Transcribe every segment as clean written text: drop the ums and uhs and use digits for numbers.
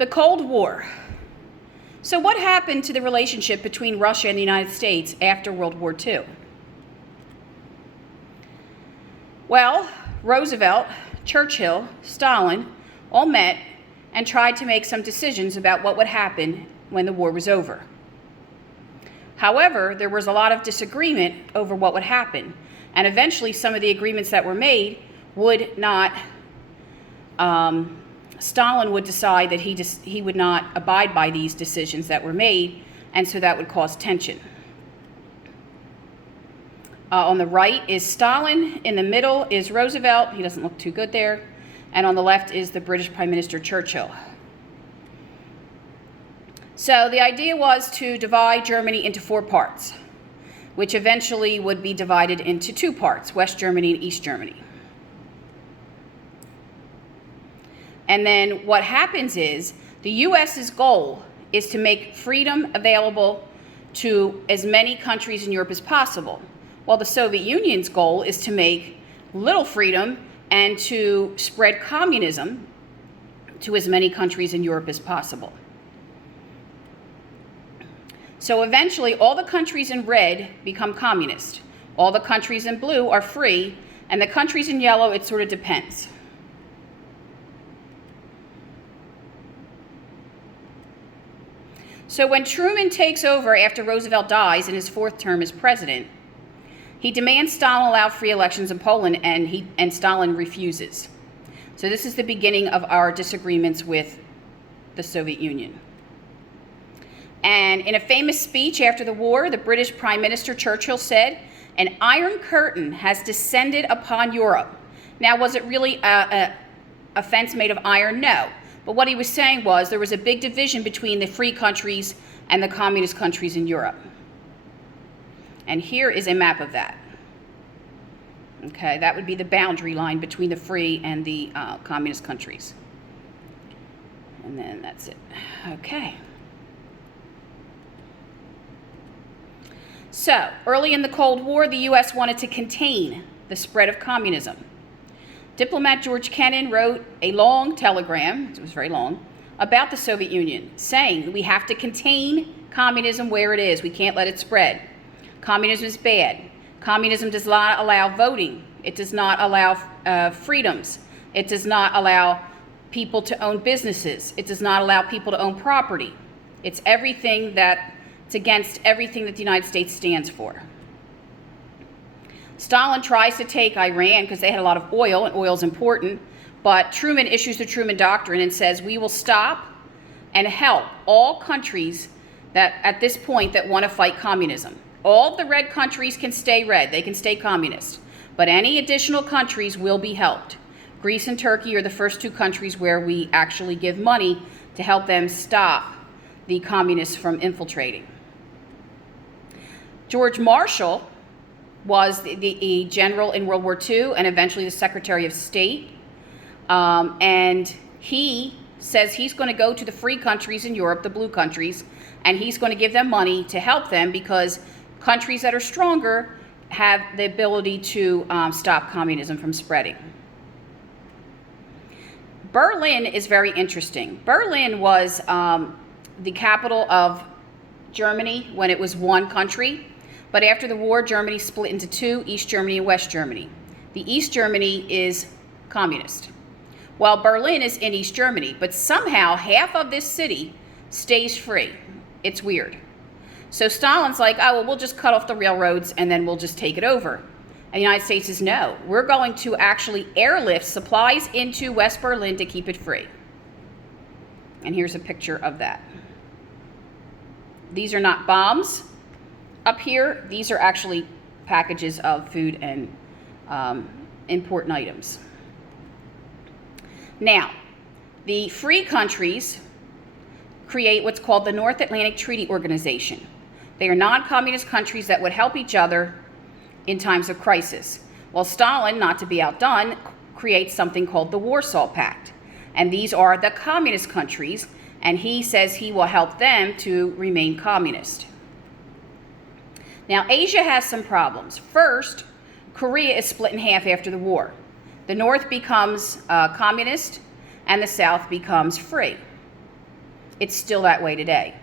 The Cold War. So what happened to the relationship between Russia and the United States after World War II? Well, Roosevelt, Churchill, Stalin all met and tried to make some decisions about what would happen when the war was over. However, there was a lot of disagreement over what would happen, and eventually some of the agreements that were made would not, Stalin would decide that he would not abide by these decisions that were made, and so that would cause tension. On the right is Stalin, in the middle is Roosevelt, he doesn't look too good there, and on the left is the British Prime Minister Churchill. So the idea was to divide Germany into 4 parts, which eventually would be divided into 2 parts, West Germany and East Germany. And then what happens is the US's goal is to make freedom available to as many countries in Europe as possible, while the Soviet Union's goal is to make little freedom and to spread communism to as many countries in Europe as possible. So eventually all the countries in red become communist, all the countries in blue are free, and the countries in yellow, it sort of depends. So when Truman takes over after Roosevelt dies in his 4th term as president, he demands Stalin allow free elections in Poland, and Stalin refuses. So this is the beginning of our disagreements with the Soviet Union. And in a famous speech after the war, the British Prime Minister Churchill said, "An iron curtain has descended upon Europe." Now, was it really a fence made of iron? No. But what he was saying was there was a big division between the free countries and the communist countries in Europe. And here is a map of that. Okay, that would be the boundary line between the free and the communist countries. And then that's it. Okay. So, early in the Cold War, the U.S. wanted to contain the spread of communism. Diplomat George Kennan wrote a long telegram, it was very long, about the Soviet Union, saying we have to contain communism where it is. We can't let it spread. Communism is bad. Communism does not allow voting. It does not allow freedoms. It does not allow people to own businesses. It does not allow people to own property. It's against everything that the United States stands for. Stalin tries to take Iran because they had a lot of oil, and oil is important, but Truman issues the Truman Doctrine and says we will stop and help all countries that at this point that want to fight communism. All the red countries can stay red, they can stay communist, but any additional countries will be helped. Greece and Turkey are the first 2 countries where we actually give money to help them stop the communists from infiltrating. George Marshall was the general in World War II and eventually the Secretary of State. And he says he's going to go to the free countries in Europe, the blue countries, and he's going to give them money to help them because countries that are stronger have the ability to stop communism from spreading. Berlin is very interesting. Berlin was the capital of Germany when it was one country. But after the war, Germany split into 2, East Germany and West Germany. The East Germany is communist, while Berlin is in East Germany. But somehow half of this city stays free. It's weird. So Stalin's like, oh, well, we'll just cut off the railroads and then we'll just take it over. And the United States says, no, we're going to actually airlift supplies into West Berlin to keep it free. And here's a picture of that. These are not bombs. Up here, these are actually packages of food and important items. Now, the free countries create what's called the North Atlantic Treaty Organization. They are non-communist countries that would help each other in times of crisis. While Stalin, not to be outdone, creates something called the Warsaw Pact. And these are the communist countries, and he says he will help them to remain communist. Now, Asia has some problems. First, Korea is split in half after the war. The North becomes communist, and the South becomes free. It's still that way today.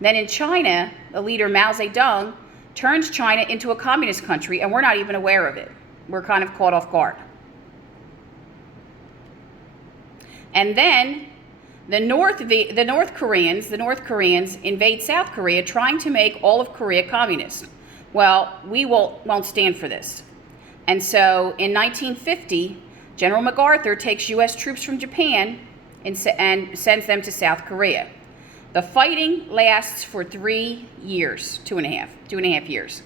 Then in China, the leader Mao Zedong turns China into a communist country, and we're not even aware of it. We're kind of caught off guard. And then the North Koreans invade South Korea, trying to make all of Korea communist. Well, we won't stand for this. And so in 1950, General MacArthur takes U.S. troops from Japan and sends them to South Korea. The fighting lasts for 3 years, two and a half years.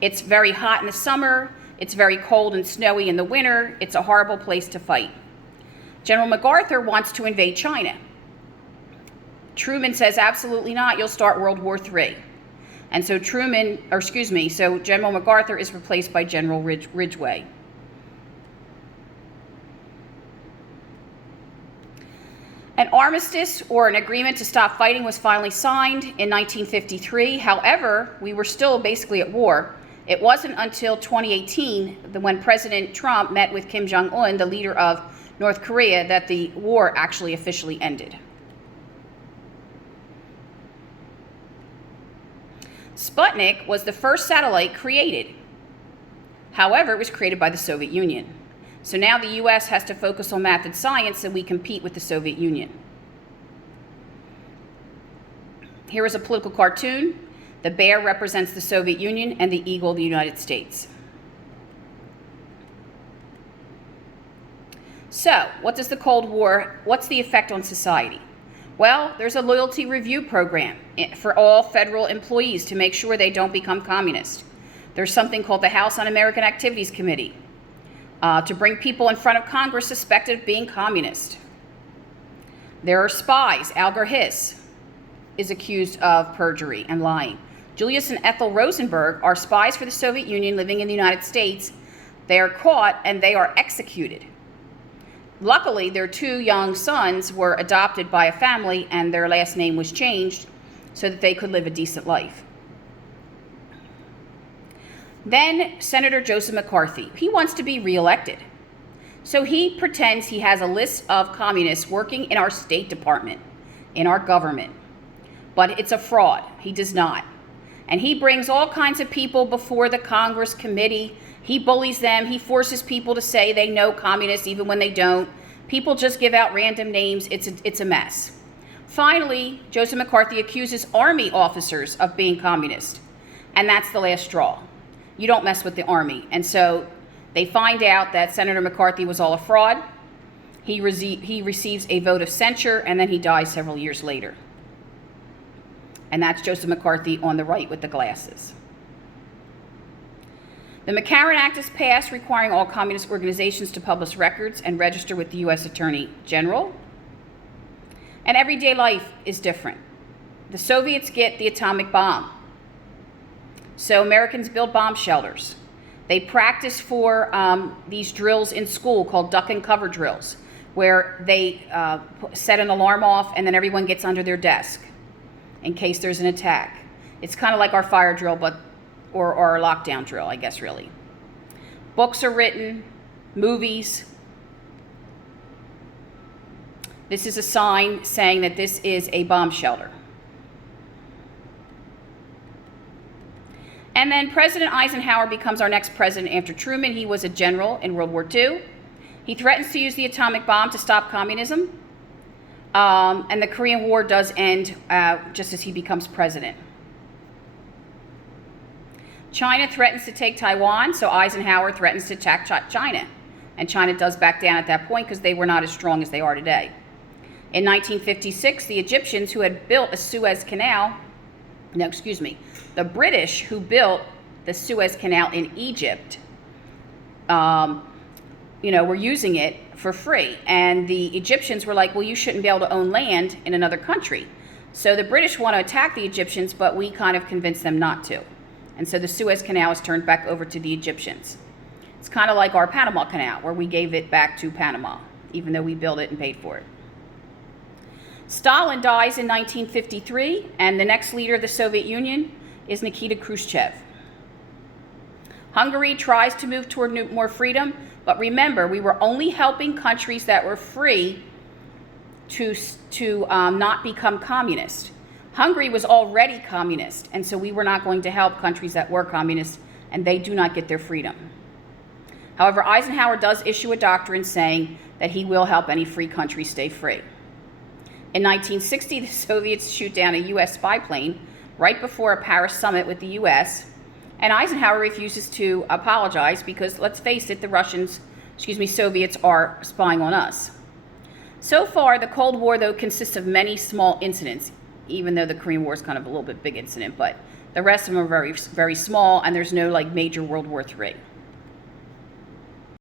It's very hot in the summer. It's very cold and snowy in the winter. It's a horrible place to fight. General MacArthur wants to invade China. Truman says, absolutely not, you'll start World War III. And so so General MacArthur is replaced by General Ridgway. An armistice, or an agreement to stop fighting, was finally signed in 1953. However, we were still basically at war. It wasn't until 2018, when President Trump met with Kim Jong-un, the leader of North Korea, that the war actually officially ended. Sputnik was the first satellite created. However, it was created by the Soviet Union. So now the U.S. has to focus on math and science, and we compete with the Soviet Union. Here is a political cartoon. The bear represents the Soviet Union and the eagle the United States. So, what does the Cold War, what's the effect on society? Well, there's a loyalty review program for all federal employees to make sure they don't become communist. There's something called the House Un-American Activities Committee to bring people in front of Congress suspected of being communist. There are spies. Alger Hiss is accused of perjury and lying. Julius and Ethel Rosenberg are spies for the Soviet Union living in the United States. They are caught and they are executed. Luckily, their 2 young sons were adopted by a family, and their last name was changed so that they could live a decent life. Then Senator Joseph McCarthy. He wants to be reelected. So he pretends he has a list of communists working in our State Department, in our government. But it's a fraud. He does not. And he brings all kinds of people before the Congress committee. He bullies them. He forces people to say they know communists even when they don't. People just give out random names. It's a mess. Finally, Joseph McCarthy accuses Army officers of being communist. And that's the last straw. You don't mess with the Army. And so they find out that Senator McCarthy was all a fraud. He receives a vote of censure, and then he dies several years later. And that's Joseph McCarthy on the right with the glasses. The McCarran Act is passed, requiring all communist organizations to publish records and register with the U.S. Attorney General. And everyday life is different. The Soviets get the atomic bomb. So Americans build bomb shelters. They practice for these drills in school called duck and cover drills, where they set an alarm off and then everyone gets under their desk in case there's an attack. It's kind of like our fire drill, or our lockdown drill, I guess, really. Books are written, movies. This is a sign saying that this is a bomb shelter. And then President Eisenhower becomes our next president after Truman. He was a general in World War II. He threatens to use the atomic bomb to stop communism. And the Korean War does end just as he becomes president. China threatens to take Taiwan, so Eisenhower threatens to attack China. And China does back down at that point because they were not as strong as they are today. In 1956, the Egyptians who had built a Suez Canal, the British who built the Suez Canal in Egypt, were using it for free. And the Egyptians were like, well, you shouldn't be able to own land in another country. So the British want to attack the Egyptians, but we kind of convinced them not to. And so the Suez Canal is turned back over to the Egyptians. It's kind of like our Panama Canal, where we gave it back to Panama, even though we built it and paid for it. Stalin dies in 1953, and the next leader of the Soviet Union is Nikita Khrushchev. Hungary tries to move toward more freedom, but remember, we were only helping countries that were free to not become communist. Hungary was already communist, and so we were not going to help countries that were communist, and they do not get their freedom. However, Eisenhower does issue a doctrine saying that he will help any free country stay free. In 1960, the Soviets shoot down a U.S. spy plane right before a Paris summit with the U.S., and Eisenhower refuses to apologize because, let's face it, Soviets are spying on us. So far, the Cold War, though, consists of many small incidents, even though the Korean War is kind of a little bit big incident, but the rest of them are very, very small, and there's no like major World War III.